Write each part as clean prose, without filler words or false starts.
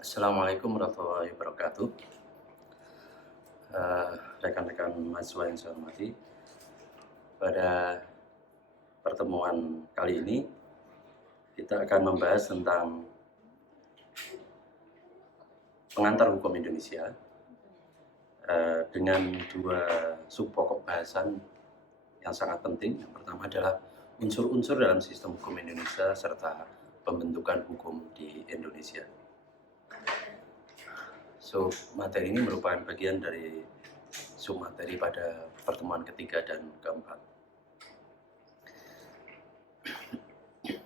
Assalamualaikum warahmatullahi wabarakatuh. Rekan-rekan mahasiswa yang saya hormati, pada pertemuan kali ini kita akan membahas tentang pengantar hukum Indonesia dengan dua subpokok bahasan yang sangat penting. Yang pertama adalah unsur-unsur dalam sistem hukum Indonesia serta pembentukan hukum di Indonesia. Materi ini merupakan bagian dari submateri pada pertemuan ketiga dan keempat.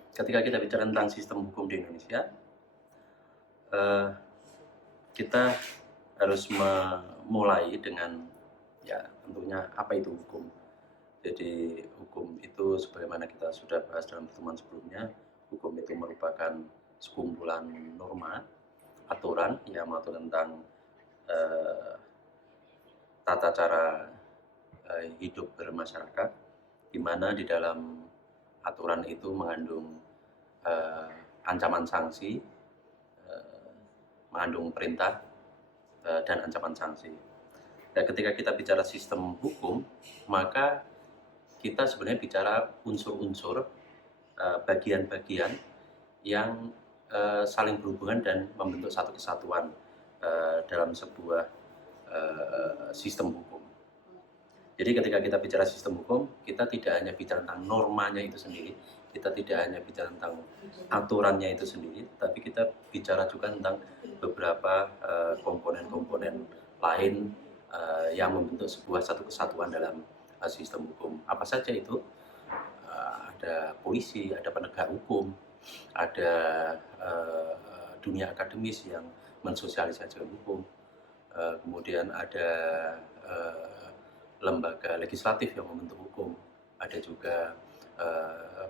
Ketika kita bicara tentang sistem hukum di Indonesia, kita harus memulai dengan tentunya apa itu hukum. Jadi hukum itu sebagaimana kita sudah bahas dalam pertemuan sebelumnya, hukum itu merupakan sekumpulan norma, aturan yang mengatur tentang tata cara hidup bermasyarakat, di mana di dalam aturan itu mengandung ancaman sanksi, mengandung perintah dan ancaman sanksi. Dan ketika kita bicara sistem hukum, maka kita sebenarnya bicara unsur-unsur, bagian-bagian yang saling berhubungan dan membentuk satu kesatuan dalam sebuah sistem hukum. Jadi ketika kita bicara sistem hukum, kita tidak hanya bicara tentang normanya itu sendiri, kita tidak hanya bicara tentang aturannya itu sendiri, tapi kita bicara juga tentang beberapa komponen-komponen lain yang membentuk sebuah satu kesatuan dalam sistem hukum. Apa saja itu? Ada polisi, ada penegak hukum, ada dunia akademis yang mensosialisasikan hukum, kemudian ada lembaga legislatif yang membentuk hukum, ada juga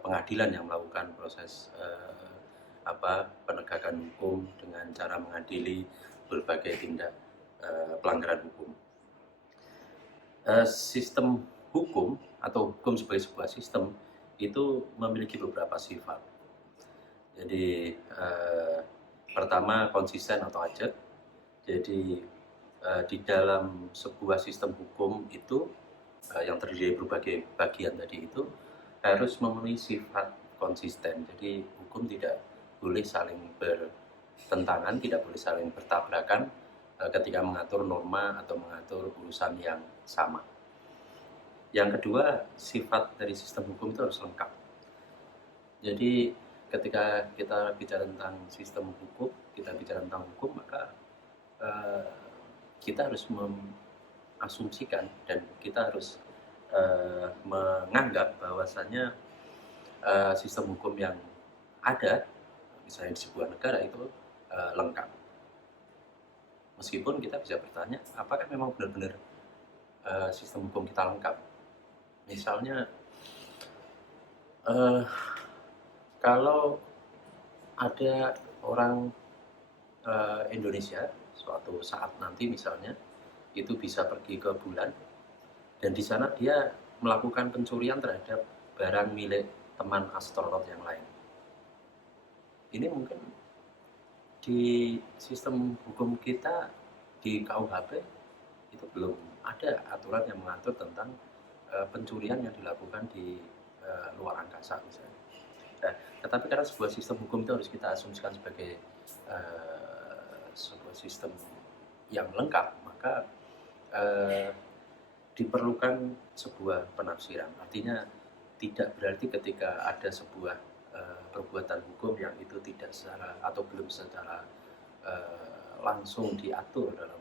pengadilan yang melakukan proses penegakan hukum dengan cara mengadili berbagai tindak pelanggaran hukum. Sistem hukum atau hukum sebagai sebuah sistem itu memiliki beberapa sifat. Jadi pertama konsisten atau ajak. Jadi di dalam sebuah sistem hukum itu yang terdiri dari berbagai bagian tadi itu harus memenuhi sifat konsisten. Jadi hukum tidak boleh saling bertentangan, tidak boleh saling bertabrakan ketika mengatur norma atau mengatur urusan yang sama. Yang kedua, sifat dari sistem hukum itu harus lengkap. Jadi ketika kita bicara tentang sistem hukum, kita bicara tentang hukum, maka kita harus mengasumsikan dan kita harus menganggap bahwasannya sistem hukum yang ada, misalnya di sebuah negara itu lengkap. Meskipun kita bisa bertanya, apakah memang benar-benar sistem hukum kita lengkap? Misalnya, kalau ada orang Indonesia suatu saat nanti misalnya itu bisa pergi ke bulan dan di sana dia melakukan pencurian terhadap barang milik teman astronot yang lain. Ini mungkin di sistem hukum kita di KUHP itu belum ada aturan yang mengatur tentang pencurian yang dilakukan di luar angkasa misalnya. Nah, tetapi karena sebuah sistem hukum itu harus kita asumsikan sebagai sebuah sistem yang lengkap, maka diperlukan sebuah penafsiran. Artinya tidak berarti ketika ada sebuah perbuatan hukum yang itu tidak secara atau belum secara langsung diatur dalam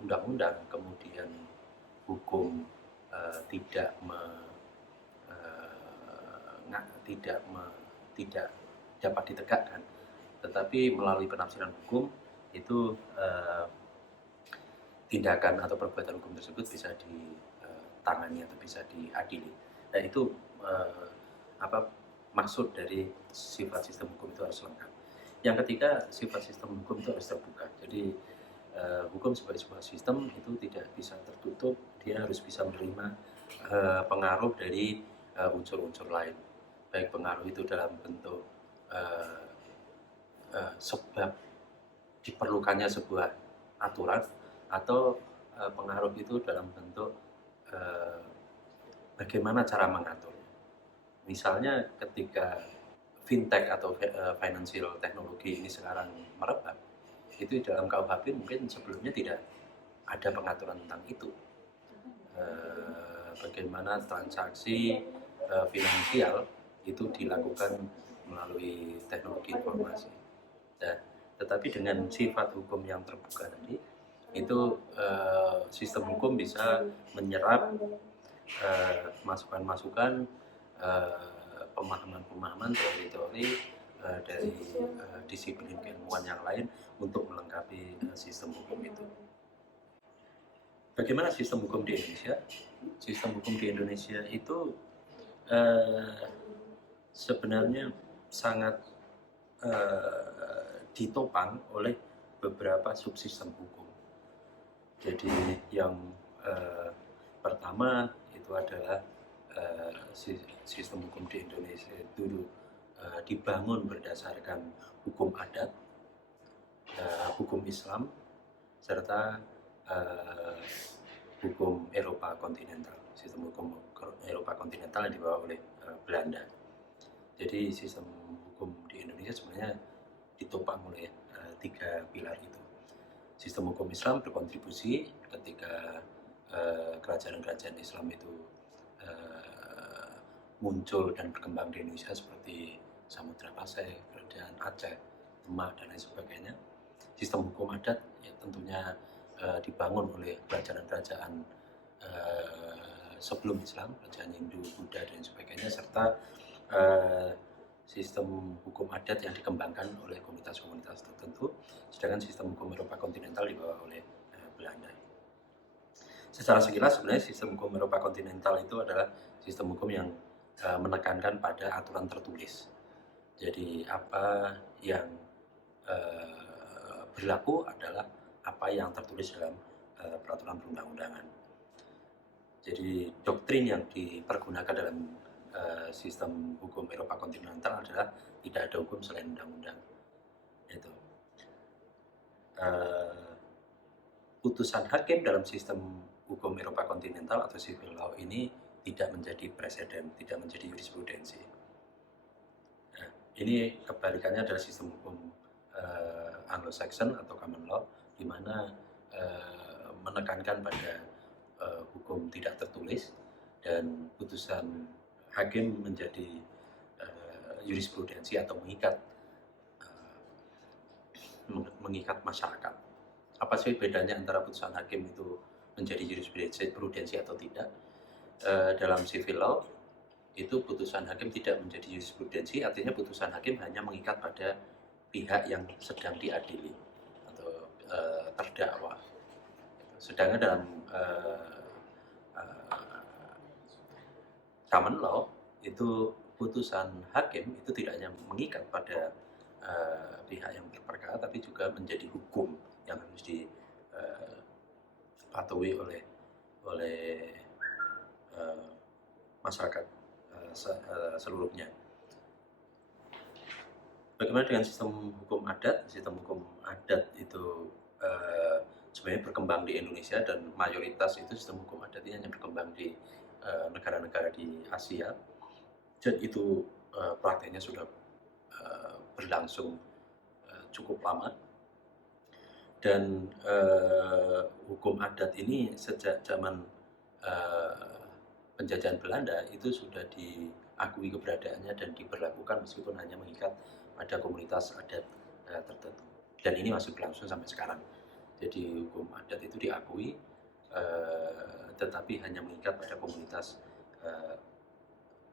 undang-undang, kemudian hukum tidak dapat ditegakkan, tetapi melalui penafsiran hukum itu tindakan atau perbuatan hukum tersebut bisa ditangani atau bisa diadili. Dan itu maksud dari sifat sistem hukum itu harus lengkap. Yang ketiga, sifat sistem hukum itu harus terbuka. Jadi hukum sebagai sebuah sistem itu tidak bisa tertutup, dia harus bisa menerima pengaruh dari unsur-unsur lain, baik pengaruh itu dalam bentuk sebab diperlukannya sebuah aturan atau pengaruh itu dalam bentuk bagaimana cara mengatur. Misalnya ketika fintech atau financial teknologi ini sekarang merebak, itu dalam KUHP mungkin sebelumnya tidak ada pengaturan tentang itu. Bagaimana transaksi finansial itu dilakukan melalui teknologi informasi. Nah, tetapi dengan sifat hukum yang terbuka tadi, itu sistem hukum bisa menyerap masukan-masukan, pemahaman-pemahaman, teori-teori dari disiplin keilmuan yang lain untuk melengkapi sistem hukum itu. Bagaimana sistem hukum di Indonesia? Sistem hukum di Indonesia itu sebenarnya sangat ditopang oleh beberapa subsistem hukum. Jadi yang pertama itu adalah sistem hukum di Indonesia itu dibangun berdasarkan hukum adat, hukum Islam, serta hukum Eropa kontinental. Sistem hukum Eropa kontinental yang dibawa oleh Belanda. Jadi sistem hukum di Indonesia sebenarnya ditopang oleh 3 pilar itu. Sistem hukum Islam berkontribusi ketika kerajaan-kerajaan Islam itu muncul dan berkembang di Indonesia seperti Samudra Pasai, Kerajaan Aceh, Demak, dan lain sebagainya. Sistem hukum adat ya tentunya dibangun oleh kerajaan-kerajaan sebelum Islam, kerajaan Hindu, Buddha, dan sebagainya, serta sistem hukum adat yang dikembangkan oleh komunitas-komunitas tertentu, sedangkan sistem hukum Eropa kontinental dibawa oleh Belanda. Secara sekilas sebenarnya sistem hukum Eropa kontinental itu adalah sistem hukum yang menekankan pada aturan tertulis. Jadi apa yang berlaku adalah apa yang tertulis dalam peraturan perundang-undangan. Jadi doktrin yang dipergunakan dalam sistem hukum Eropa kontinental adalah tidak ada hukum selain undang-undang. Itu. Putusan hakim dalam sistem hukum Eropa kontinental atau civil law ini tidak menjadi preseden, tidak menjadi jurisprudensi. Nah, ini kebalikannya adalah sistem hukum Anglo-Saxon atau common law, di mana menekankan pada hukum tidak tertulis dan putusan hakim menjadi jurisprudensi atau mengikat masyarakat. Apa sih bedanya antara putusan hakim itu menjadi jurisprudensi atau tidak? Dalam civil law itu putusan hakim tidak menjadi jurisprudensi, artinya putusan hakim hanya mengikat pada pihak yang sedang diadili atau terdakwa. Sedangkan dalam common law itu putusan hakim itu tidak hanya mengikat pada pihak yang berperkara, tapi juga menjadi hukum yang harus dipatuhi oleh masyarakat seluruhnya. Bagaimana dengan sistem hukum adat? Sistem hukum adat itu sebenarnya berkembang di Indonesia dan mayoritas itu sistem hukum adat ini hanya berkembang di negara-negara di Asia. Dan itu prakteknya sudah berlangsung cukup lama. Dan hukum adat ini sejak zaman penjajahan Belanda itu sudah diakui keberadaannya dan diberlakukan meskipun hanya mengikat pada komunitas adat tertentu. Dan ini masih berlangsung sampai sekarang. Jadi hukum adat itu diakui, tetapi hanya mengikat pada komunitas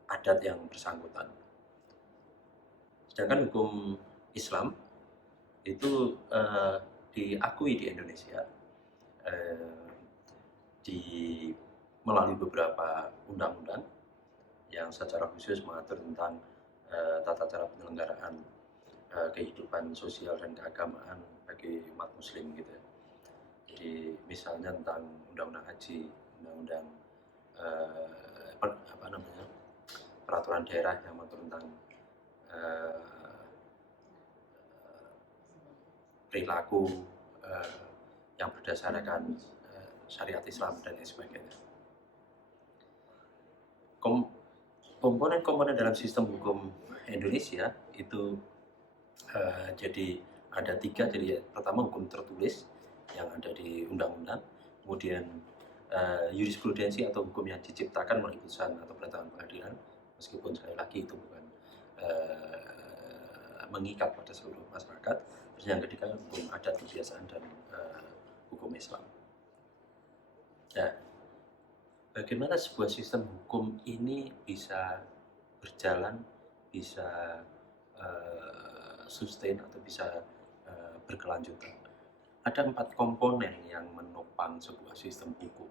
adat yang bersangkutan. Sedangkan hukum Islam itu diakui di Indonesia melalui beberapa undang-undang yang secara khusus mengatur tentang tata cara penyelenggaraan kehidupan sosial dan keagamaan bagi umat muslim gitu. Jadi misalnya tentang undang-undang haji, undang-undang peraturan daerah yang mengatur tentang perilaku yang berdasarkan syariat Islam dan lain sebagainya. Komponen-komponen dalam sistem hukum Indonesia itu jadi ada 3. Jadi pertama hukum tertulis yang ada di undang-undang, kemudian jurisprudensi atau hukum yang diciptakan melalui putusan atau penetapan pengadilan, meskipun sekali lagi itu bukan mengikat pada seluruh masyarakat. Terus yang ketiga hukum adat, kebiasaan, dan hukum Islam. Nah, bagaimana sebuah sistem hukum ini bisa berjalan, bisa sustain atau bisa berkelanjutan? Ada 4 komponen yang menopang sebuah sistem hukum.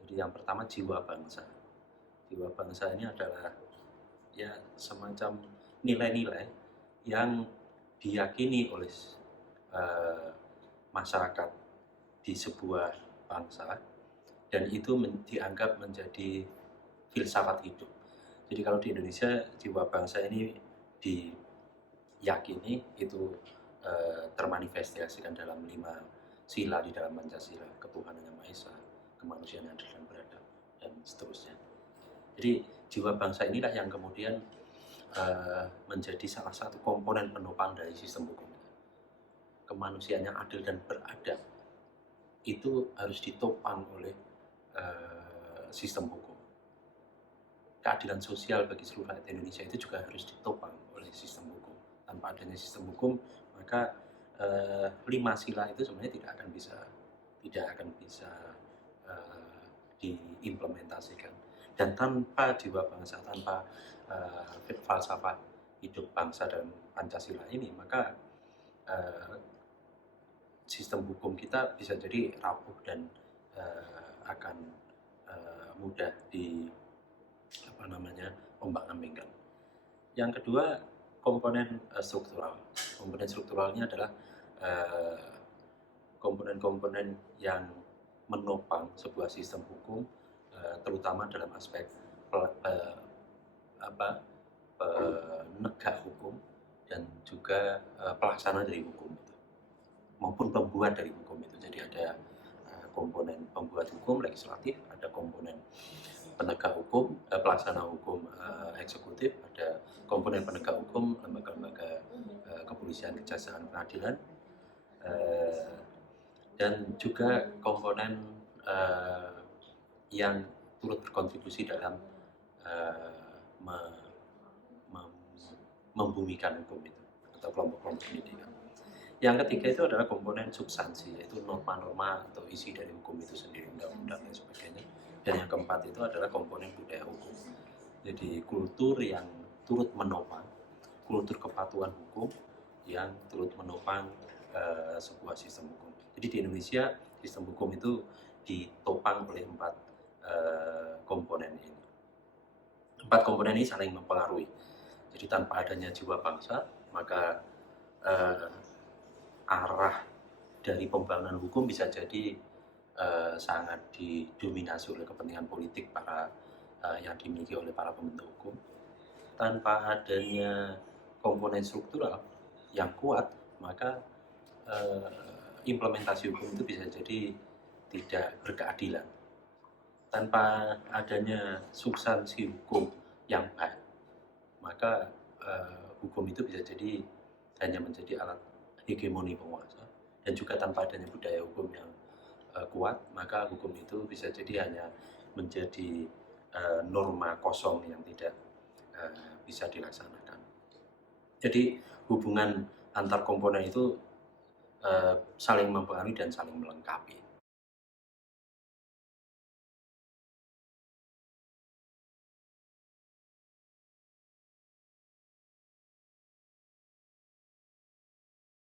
Jadi yang pertama jiwa bangsa. Jiwa bangsa ini adalah ya semacam nilai-nilai yang diyakini oleh masyarakat di sebuah bangsa, dan itu dianggap menjadi filsafat hidup. Jadi kalau di Indonesia jiwa bangsa ini diyakini itu termanifestasikan dalam 5 sila di dalam Pancasila: ketuhanan yang Maha Esa, kemanusiaan yang adil dan beradab, dan seterusnya. Jadi jiwa bangsa inilah yang kemudian menjadi salah satu komponen penopang dari sistem hukum. Kemanusiaan yang adil dan beradab itu harus ditopang oleh sistem hukum. Keadilan sosial bagi seluruh rakyat Indonesia itu juga harus ditopang oleh sistem hukum. Tanpa adanya sistem hukum, maka 5 sila itu sebenarnya tidak akan bisa diimplementasikan. Dan tanpa jiwa bangsa, tanpa falsafah hidup bangsa dan Pancasila ini, maka sistem hukum kita bisa jadi rapuh dan akan mudah ombang-ambingkan. Yang kedua, komponen struktural. Komponen strukturalnya adalah komponen-komponen yang menopang sebuah sistem hukum, terutama dalam aspek penegak hukum dan juga pelaksana dari hukum itu, maupun pembuat dari hukum itu. Jadi ada komponen pembuat hukum legislatif, ada komponen penegak hukum, pelaksana hukum eksekutif, ada komponen penegak hukum lembaga-lembaga kepolisian, kejaksaan, pengadilan, dan juga komponen yang turut berkontribusi dalam membumikan hukum itu atau kelompok-kelompok pendidikan. Yang ketiga itu adalah komponen substansi, yaitu norma-norma atau isi dari hukum itu sendiri, undang-undang dan sebagainya. Dan yang keempat itu adalah komponen budaya hukum. Jadi kultur yang turut menopang, kultur kepatuhan hukum yang turut menopang sebuah sistem hukum. Jadi di Indonesia sistem hukum itu ditopang oleh 4 komponen ini. 4 komponen ini saling mempengaruhi. Jadi tanpa adanya jiwa bangsa, maka arah dari pembangunan hukum bisa jadi sangat didominasi oleh kepentingan politik yang dimiliki oleh para pembentuk hukum. Tanpa adanya komponen struktural yang kuat, maka implementasi hukum itu bisa jadi tidak berkeadilan. Tanpa adanya substansi hukum yang baik, maka hukum itu bisa jadi hanya menjadi alat hegemoni penguasa. Dan juga tanpa adanya budaya hukum yang kuat, maka hukum itu bisa jadi hanya menjadi norma kosong yang tidak bisa dilaksanakan. Jadi hubungan antar komponen itu saling mempengaruhi dan saling melengkapi.